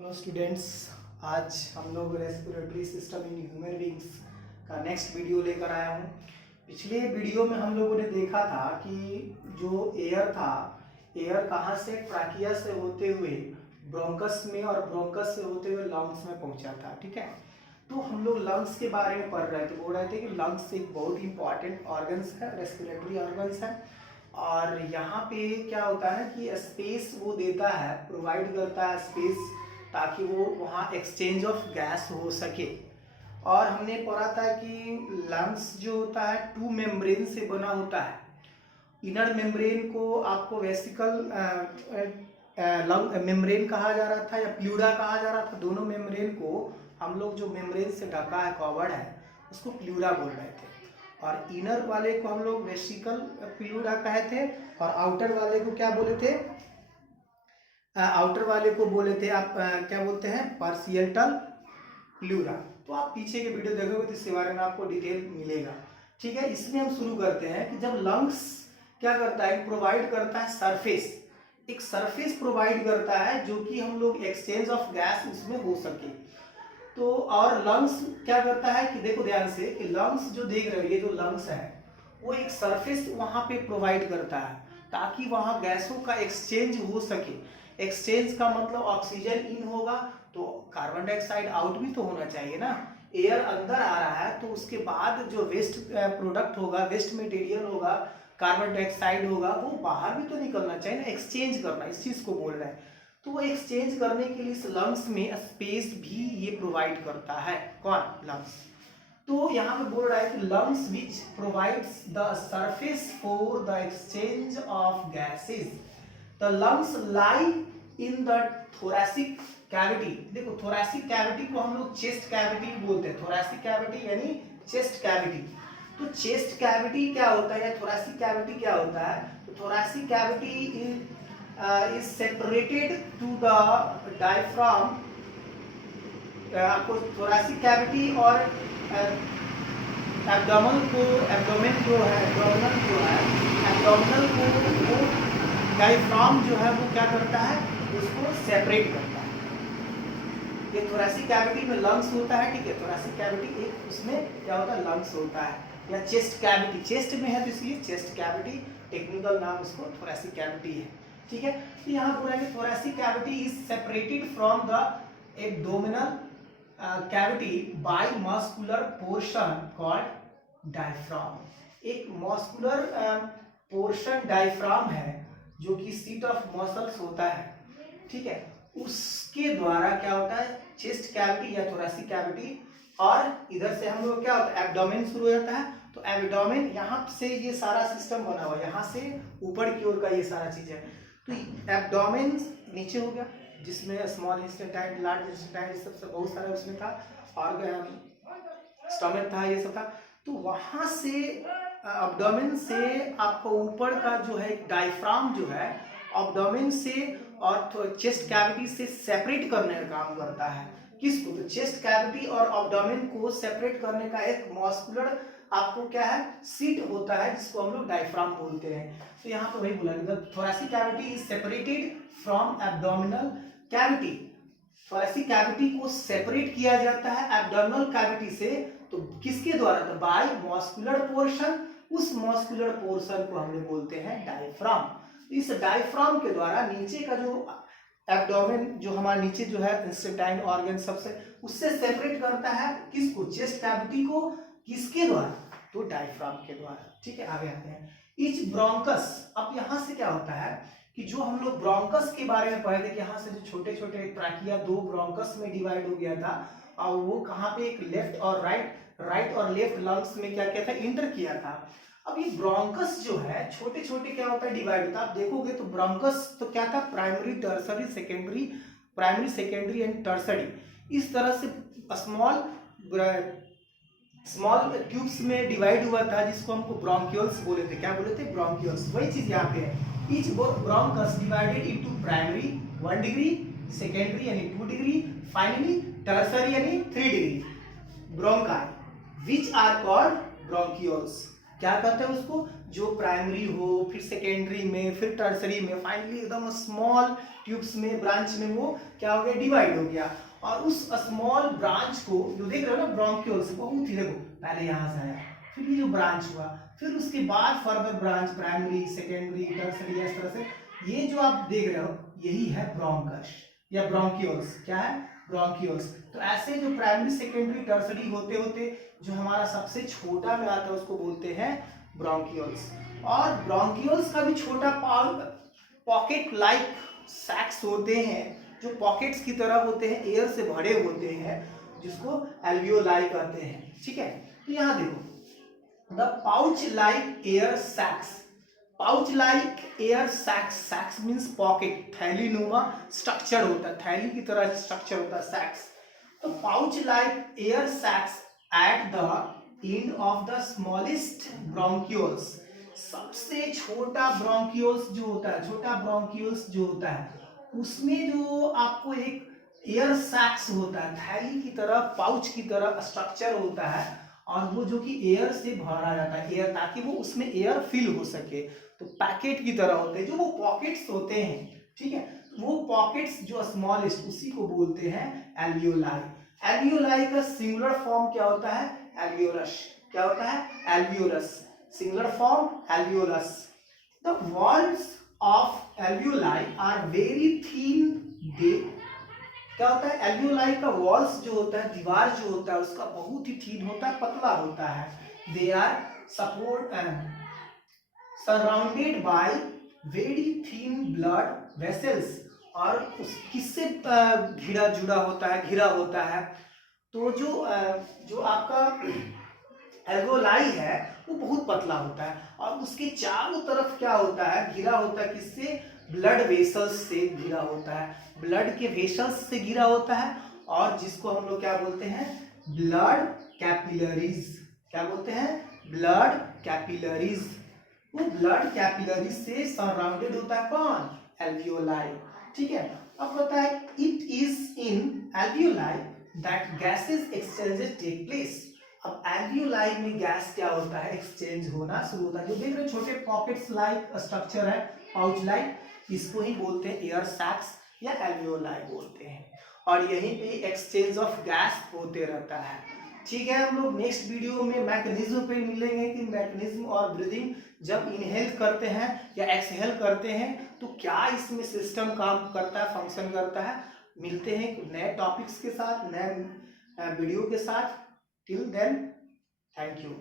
Hello students, आज हम लोग respiratory system in human beings का नेक्स्ट वीडियो लेकर आया हूँ। पिछले वीडियो में हम लोगों ने देखा था कि जो एयर था, एयर कहाँ से ट्रैकिया से होते हुए ब्रोंकस में और ब्रोंकस से होते हुए लंग्स में पहुँचा था। ठीक है, तो हम लोग लंग्स के बारे में पढ़ रहे थे, बोल रहे थे कि लंग्स एक बहुत ही इंपॉर्टेंट ऑर्गन्स है, रेस्पिरेटरी ऑर्गन्स है। और यहाँ पे क्या होता है कि स्पेस वो देता है, प्रोवाइड करता है स्पेस, ताकि वो वहाँ एक्सचेंज ऑफ गैस हो सके। और हमने पढ़ा था कि लंग्स जो होता है टू मेम्ब्रेन से बना होता है। इनर मेम्ब्रेन को आपको वेसिकल लंग मेम्ब्रेन कहा जा रहा था या प्लूरा कहा जा रहा था। दोनों मेम्ब्रेन को हम लोग जो मेम्ब्रेन से ढका है, कवर्ड है, उसको प्लूरा बोल रहे थे। और इनर वाले को हम लोग वेसिकल प्लूरा कहे थे, और आउटर वाले को क्या बोले थे? आउटर वाले को बोले थे आप क्या बोलते हैं? पार्शियटल प्लूरा। तो आप पीछे के वीडियो देखोगे तो इसके बारे में आपको डिटेल मिलेगा। ठीक है, इसमें हम शुरू करते हैं कि जब लंग्स क्या करता है, प्रोवाइड करता है सरफेस, एक सरफेस प्रोवाइड करता है जो कि हम लोग एक्सचेंज ऑफ गैस उसमें हो सके। तो और लंग्स क्या करता है कि देखो ध्यान से कि लंग्स जो देख रहे हो, ये जो लंग्स है वो एक सरफेस वहां पे प्रोवाइड करता है ताकि वहां गैसों का एक्सचेंज हो सके। एक्सचेंज का मतलब ऑक्सीजन इन होगा तो कार्बन डाइऑक्साइड आउट भी तो होना चाहिए ना। एयर अंदर आ रहा है तो उसके बाद जो वेस्ट प्रोडक्ट होगा, वेस्ट मटेरियल होगा, कार्बन डाइऑक्साइड होगा, वो बाहर भी तो निकलना चाहिए ना, एक्सचेंज करना, इस चीज को बोल रहे हैं। तो वो एक्सचेंज करने के लिए इस लंग्स में स्पेस भी ये प्रोवाइड करता है। कौन? लंग्स। तो यहाँ पे बोल रहा है कि lungs which provides the surface for the exchange of gases. The lungs lie in the thoracic cavity. देखो थोरैसिक कैविटी को हम लोग चेस्ट कैविटी बोलते हैं। थोरैसिक कैविटी यानी चेस्ट कैविटी। तो चेस्ट कैविटी क्या होता है या थोरैसिक कैविटी क्या होता है? तो thoracic cavity is separated to the diaphragm। आपको थोरैसिक कैविटी और एब्डोमेन को, एब्डोमेन जो है, एब्डोमिनल को वो डायफ्राम जो है वो क्या करता है, उसको सेपरेट करता है। ये थोरैसिक कैविटी में लंग्स होता है। ठीक है, थोरैसिक कैविटी एक उसमें क्या होता है, लंग्स होता है। या चेस्ट कैविटी, चेस्ट में है तो इसलिए चेस्ट कैविटी, टेक्निकल नाम उसको थोरैसिक कैविटी है। ठीक है, तो यहाँ बोला है कि thoracic cavity is separated from the abdominal cavity by muscular portion called diaphragm. एक मस्कुलर पोर्शन डायफ्राम है जो कि सीट ऑफ मसल्स होता है। ठीक है, उसके द्वारा क्या होता है, चेस्ट कैविटी या थोरैसिक कैविटी, और इधर से हम लोग क्या होता है, एब्डोमेन शुरू हो जाता है। तो एब्डोमेन यहाँ से ये सारा सिस्टम बना हुआ है, यहाँ से ऊपर की ओर का ये सारा चीज है। तो एब्डोमेन नीचे हो गया जिसमें स्मॉल इंटेस्टाइन, लार्ज इंटेस्टाइन, ये सब बहुत सारा उसमें था, और स्टमक था, ये सब था। तो वहां से एब्डोमेन से आपको ऊपर का जो है डायफ्राम जो है एब्डोमेन से और चेस्ट कैविटी से सेपरेट करने का काम करता है। किसको? तो चेस्ट कैविटी और एब्डोमेन को सेपरेट करने का एक मस्कुलर आपको क्या है, सीट होता है, जिसको हम लोग डायफ्राम बोलते हैं। तो यहाँ पे वही बोला कि thoracic cavity is separated from abdominal cavity. Thoracic cavity को सेपरेट किया जाता है एब्डोमिनल कैविटी से। तो किसके द्वारा? तो बाय मस्कुलर पोर्शन। उस मस्कुलर पोर्शन को हम लोग बोलते हैं डायफ्राम। इस डायफ्राम के द्वारा नीचे का जो एब्डोमेन, जो हमारे नीचे जो है इंटेस्टाइन ऑर्गन सबसे, उससे सेपरेट करता है किसको? चेस्ट कैविटी को। किसके द्वारा? तो डायफ्राम के द्वारा। ठीक है, आगे आते हैं। Etch bronchus. अब यहाँ से क्या होता है कि जो हम लोग ब्रोंकस के बारे में पढ़े थे कि यहाँ से जो छोटे छोटे ट्रैकिया दो ब्रोंकस में डिवाइड हो गया था, और वो कहाँ पे, एक लेफ्ट और राइट और लेफ्ट लंग्स में क्या किया था, इंटर किया था। अब ये ब्रोंकस जो है छोटे छोटे क्या होता है, डिवाइड होता है। आप देखोगे तो ब्रोंकस तो क्या था, primary, tertiary, secondary, primary, secondary and tertiary, इस तरह से स्मॉल ट्यूब्स में डिवाइड हुआ था, जिसको हमको ब्रोंक्यूल्स बोले थे। क्या बोले थे? ब्रोंक्यूल्स। वही चीज यहाँ पे है। Each bronchus divided into primary 1 degree, secondary यानी 2 डिग्री, फाइनली टर्सरी यानी 3 degree bronchi, which are called bronchioles. क्या कहते हैं उसको? जो प्राइमरी हो, फिर सेकेंडरी में, फिर टर्सरी में, फाइनली एकदम स्मॉल ट्यूब्स में, ब्रांच में वो क्या हो गया, डिवाइड हो गया। और उस स्मॉल ब्रांच को जो देख रहे हो ना ब्रोंक्यूल्स, बहुत ही देखो पहले यहाँ से आया, फिर ये जो ब्रांच हुआ, फिर उसके बाद further branch, primary, secondary, tertiary, इस तरह से ये जो आप देख रहे हो यही है ब्रोंकस या ब्रोंक्यूल्स। क्या है, ब्रोंक्यूल्स। तो ऐसे जो प्राइमरी, सेकेंडरी, टर्सरी होते होते जो हमारा सबसे छोटा में आता है उसको बोलते हैं ब्रोंक्यूल्स। और ब्रोंक्यूल्स का भी छोटा पॉकेट लाइक सैक्स होते हैं जो पॉकेट्स की तरह होते हैं, एयर से भरे होते हैं, जिसको एल्वियोलाई कहते हैं। ठीक है, तो यहाँ देखो the pouch like air sacs, pouch like air sacs, sacs means pocket, थैली नुमा स्ट्रक्चर होता है, थैली की तरह स्ट्रक्चर होता है सैक्स। तो pouch like air सैक्स at the end of the smallest bronchioles, सबसे छोटा ब्रोंक्यूल्स जो होता है, छोटा ब्रोंक्यूल्स जो होता है उसमें जो आपको एक एयर सैक्स होता है, थैली की तरह, पाउच की तरह स्ट्रक्चर होता है, और वो जो कि एयर से भरा जाता है, एयर, ताकि वो उसमें एयर फिल हो सके। तो पैकेट की तरह होते हैं जो वो पॉकेट्स होते हैं। ठीक है, वो पॉकेट्स जो स्मॉलेस्ट, उसी को बोलते हैं एल्वियोलाई। एल्वियोलाई का सिंगुलर फॉर्म क्या होता है, एल्वियोलस। क्या होता है, alveolus, singular form alveolus. The walls of alveoli are very thin. They क्या होता है, एल्वियोलाई का वॉल्स जो होता है, दीवार जो होता है उसका बहुत ही थिन होता है, पतला होता है। They are support surrounded by very thin blood vessels, और उस किससे घिरा जुड़ा होता है, घिरा होता है। तो जो आपका एल्वियोलाई है वो बहुत पतला होता है, और उसके चारों तरफ क्या होता है, घिरा होता है, किससे, ब्लड वेसल्स से घिरा होता है, ब्लड के वेसल्स से घिरा होता है, और जिसको हम लोग क्या बोलते हैं, ब्लड कैपिलरीज। क्या बोलते हैं, ब्लड कैपिलरीज। वो ब्लड कैपिलरीज से सराउंडेड होता है कौन, एल्वियोलाई। ठीक है, अब पता है it is in alveoli that gases exchanges take place. अब एल्वियोलाई में गैस क्या होता है, एक्सचेंज होना शुरू होता है। जो देख रहे छोटे पॉकेट्स लाइक स्ट्रक्चर है, पाउच लाइक, इसको ही बोलते हैं एयर सैक्स या एल्वियोलाई बोलते हैं, और यहीं पे एक्सचेंज ऑफ गैस होते रहता है। ठीक है, हम लोग नेक्स्ट वीडियो में मैकेनिज्म पे मिलेंगे कि मैकेनिज्म और ब्रीदिंग जब इनहेल करते हैं या एक्सहेल करते हैं तो क्या इसमें सिस्टम काम करता है, फंक्शन करता है। मिलते हैं नए टॉपिक्स के साथ, नए वीडियो के साथ। Till then, thank you.